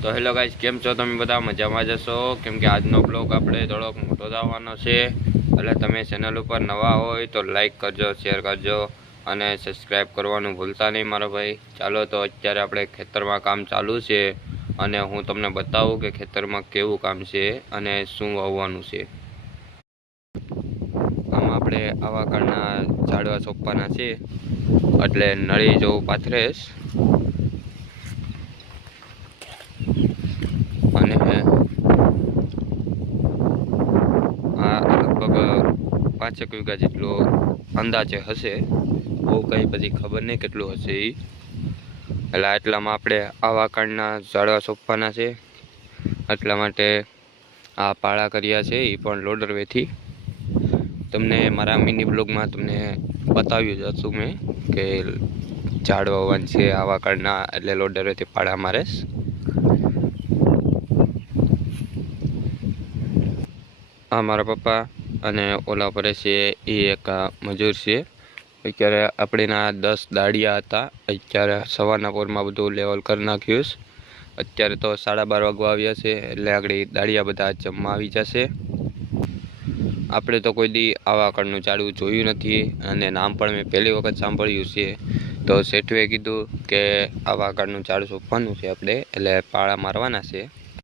તો hello guys, કેમ છો તમે બધા? મજામાં જશો? કેમ કે આજનો બ્લોગ આપણે થોડોક મોટો થવાનો છે, એટલે તમે ચેનલ ઉપર નવા હોય તો લાઈક કરજો, શેર કરજો અને સબસ્ક્રાઈબ કરવાનું ભૂલતા નહીં મારો ભાઈ. ચાલો તો અત્યારે આપણે ખેતરમાં કામ ચાલુ છે અને હું તમને બતાવું કે ખેતરમાં કેવું કામ છે અને શું વાવવાનું છે. આમાં આપણે આવા કાળના ઝાડવા સોંપવાના છે, એટલે નળી જેવું પાથરેશ અને આ લગભગ 5 વીઘા જેટલો અંદાજે હશે, બહુ કંઈ બધી ખબર નહીં કેટલું હશે એ. એટલે એટલામાં આપણે આવા કાળના ઝાડવા સોંપવાના છે, એટલા માટે આ પાળા કર્યા છે એ પણ લોડર વેથી. તમને મારા મિની બ્લોગમાં તમને બતાવ્યું જ હતું મેં કે ઝાડવા વાવવાનું છે આવા કાળના, એટલે લોડર વેથી પાળા મારેશ. આ મારા પપ્પા અને ઓલા પરે છે એ એક મજૂર છે. અત્યારે આપણેના 10 દાડિયા હતા, અત્યારે સવારના પોરમાં બધું લેવલ કરી નાખ્યું છે. અત્યારે તો 12:30 વાગવા આવ્યા છે, એટલે આગળ દાડિયા બધા જમવા આવી જશે. આપણે તો કોઈ દી આવા કાળનું ઝાડવું જોયું નથી અને નામ પણ મેં પહેલી વખત સાંભળ્યું છે. તો શેઠુએ કીધું કે આવા કાળનું ઝાડ સોંપવાનું છે આપણે, એટલે પાળા મારવાના છે.